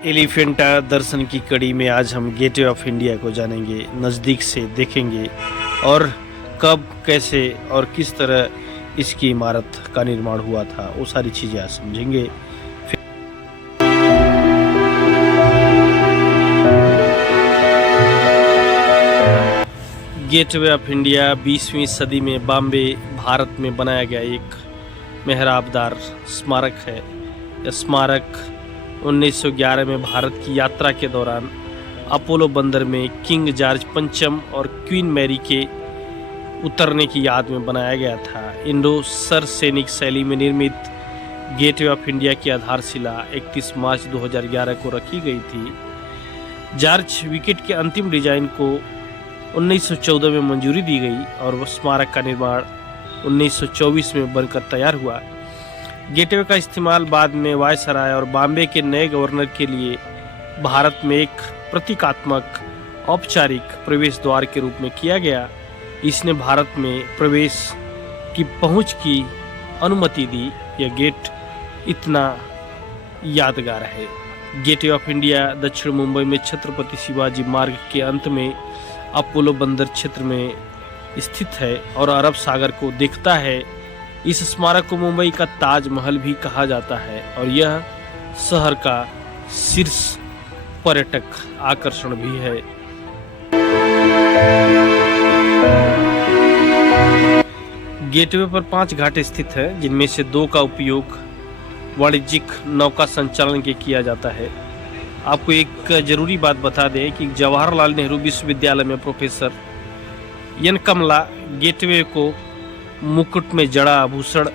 एलिफेंटा दर्शन की कड़ी में आज हम गेटवे ऑफ इंडिया को जानेंगे, नज़दीक से देखेंगे और कब, कैसे और किस तरह इसकी इमारत का निर्माण हुआ था, वो सारी चीज़ें आज समझेंगे। गेटवे ऑफ इंडिया 20वीं सदी में बॉम्बे, भारत में बनाया गया एक मेहराबदार स्मारक है। यह स्मारक 1911 में भारत की यात्रा के दौरान अपोलो बंदर में किंग जॉर्ज पंचम और क्वीन मैरी के उतरने की याद में बनाया गया था। इंडो सर सैनिक शैली में निर्मित गेटवे ऑफ इंडिया की आधारशिला 31 मार्च 2011 को रखी गई थी। जॉर्ज विकेट के अंतिम डिजाइन को 1914 में मंजूरी दी गई और वह स्मारक का निर्माण 1924 में बनकर तैयार हुआ। गेटवे का इस्तेमाल बाद में वायसराय और बॉम्बे के नए गवर्नर के लिए भारत में एक प्रतीकात्मक औपचारिक प्रवेश द्वार के रूप में किया गया। इसने भारत में प्रवेश की पहुंच की अनुमति दी। यह गेट इतना यादगार है। गेटवे ऑफ इंडिया दक्षिण मुंबई में छत्रपति शिवाजी मार्ग के अंत में अपोलो बंदर क्षेत्र में स्थित है और अरब सागर को देखता है। इस स्मारक को मुंबई का ताजमहल भी कहा जाता है और यह शहर का शीर्ष पर्यटक आकर्षण भी है। गेटवे पर 5 घाट स्थित हैं, जिनमें से 2 का उपयोग वाणिज्यिक नौका संचालन के किया जाता है। आपको एक जरूरी बात बता दें कि जवाहरलाल नेहरू विश्वविद्यालय में प्रोफेसर एन कमला गेटवे को मुकुट में जड़ा आभूषण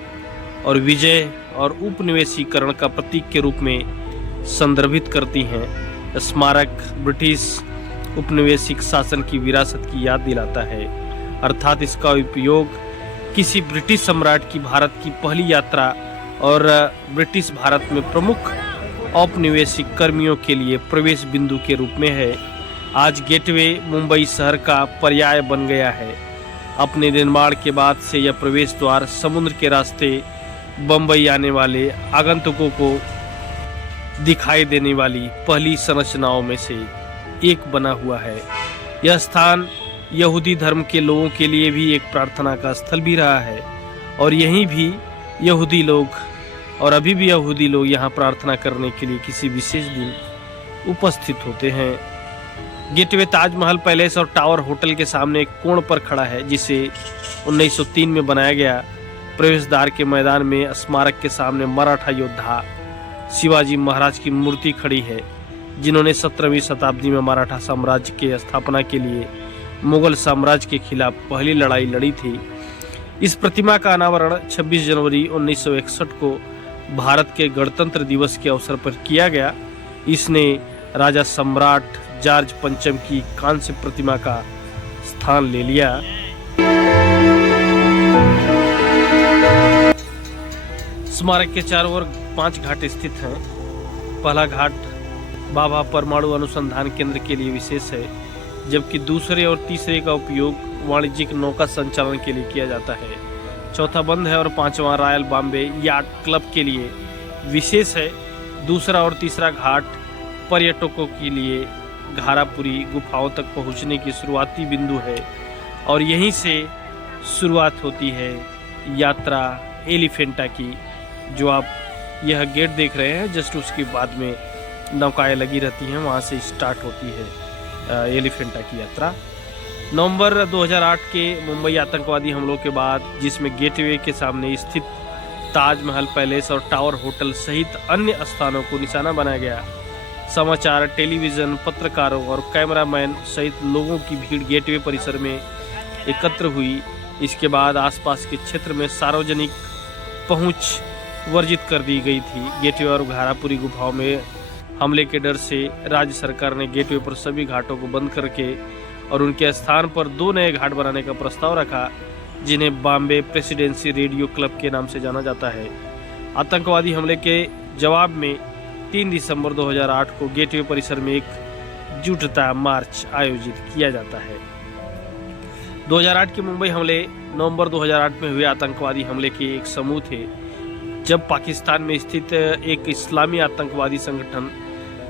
और विजय और उपनिवेशीकरण का प्रतीक के रूप में संदर्भित करती हैं। स्मारक ब्रिटिश उपनिवेशिक शासन की विरासत की याद दिलाता है, अर्थात इसका उपयोग किसी ब्रिटिश सम्राट की भारत की पहली यात्रा और ब्रिटिश भारत में प्रमुख औपनिवेशिक कर्मियों के लिए प्रवेश बिंदु के रूप में है। आज गेटवे मुंबई शहर का पर्याय बन गया है। अपने निर्माण के बाद से यह प्रवेश द्वार समुद्र के रास्ते बंबई आने वाले आगंतुकों को दिखाई देने वाली पहली संरचनाओं में से एक बना हुआ है। यह स्थान यहूदी धर्म के लोगों के लिए भी एक प्रार्थना का स्थल भी रहा है और यहीं भी यहूदी लोग और अभी भी यहूदी लोग यहाँ प्रार्थना करने के लिए किसी विशेष दिन उपस्थित होते हैं। गेटवे ताजमहल पैलेस और टावर होटल के सामने एक कोण पर खड़ा है, जिसे 1903 में बनाया गया। प्रवेश द्वार के मैदान में स्मारक के सामने मराठा योद्धा शिवाजी महाराज की मूर्ति खड़ी है, जिन्होंने 17वीं शताब्दी में मराठा साम्राज्य के स्थापना के लिए मुगल साम्राज्य के खिलाफ पहली लड़ाई लड़ी थी। इस प्रतिमा का अनावरण 26 जनवरी 1961 को भारत के गणतंत्र दिवस के अवसर पर किया गया। इसने राजा सम्राट जॉर्ज पंचम की कांस्य प्रतिमा का स्थान ले लिया। स्मारक के चारों ओर 5 घाट स्थित हैं। पहला घाट भाभा परमाणु अनुसंधान केंद्र के लिए विशेष है, जबकि दूसरे और तीसरे का उपयोग वाणिज्यिक नौका संचालन के लिए किया जाता है। चौथा बंद है और 5वां रॉयल बॉम्बे याट क्लब के लिए विशेष है। दूसरा और तीसरा घाट पर्यटकों के लिए घारापुरी गुफाओं तक पहुंचने की शुरुआती बिंदु है और यहीं से शुरुआत होती है यात्रा एलिफेंटा की। जो आप यह गेट देख रहे हैं, जस्ट उसके बाद में नौकाएं लगी रहती हैं, वहां से स्टार्ट होती है एलिफेंटा की यात्रा। नवंबर 2008 के मुंबई आतंकवादी हमलों के बाद, जिसमें गेटवे के सामने स्थित ताजमहल पैलेस और टावर होटल सहित अन्य स्थानों को निशाना बनाया गया, समाचार, टेलीविजन, पत्रकारों और कैमरामैन सहित लोगों की भीड़ गेटवे परिसर में एकत्र हुई। इसके बाद आसपास के क्षेत्र में सार्वजनिक पहुंच वर्जित कर दी गई थी। गेटवे और घारापुरी गुफाओं में हमले के डर से राज्य सरकार ने गेटवे पर सभी घाटों को बंद करके और उनके स्थान पर 2 नए घाट बनाने का प्रस्ताव रखा, जिन्हें बॉम्बे प्रेसिडेंसी रेडियो क्लब के नाम से जाना जाता है। आतंकवादी हमले के जवाब में 3 दिसंबर 2008 को गेटवे परिसर में एक जुटता मार्च आयोजित किया जाता है। 2008 के मुंबई हमले नवंबर 2008 में हुए आतंकवादी हमले के एक समूह थे, जब पाकिस्तान में स्थित एक इस्लामी आतंकवादी संगठन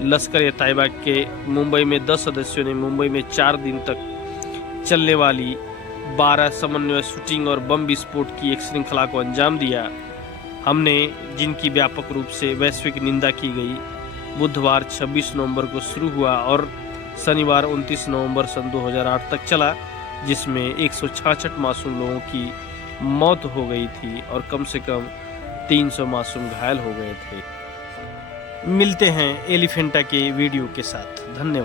लश्कर ए तैयबा के मुंबई में 10 सदस्यों ने मुंबई में 4 दिन तक चलने वाली 12 समन्वय शूटिंग और बम विस्फोट की एक श्रृंखला को अंजाम दिया। हमने जिनकी व्यापक रूप से वैश्विक निंदा की गई, बुधवार 26 नवंबर को शुरू हुआ और शनिवार 29 नवंबर सन 2008 तक चला, जिसमें 166 मासूम लोगों की मौत हो गई थी और कम से कम 300 मासूम घायल हो गए थे। मिलते हैं एलिफेंटा के वीडियो के साथ। धन्यवाद।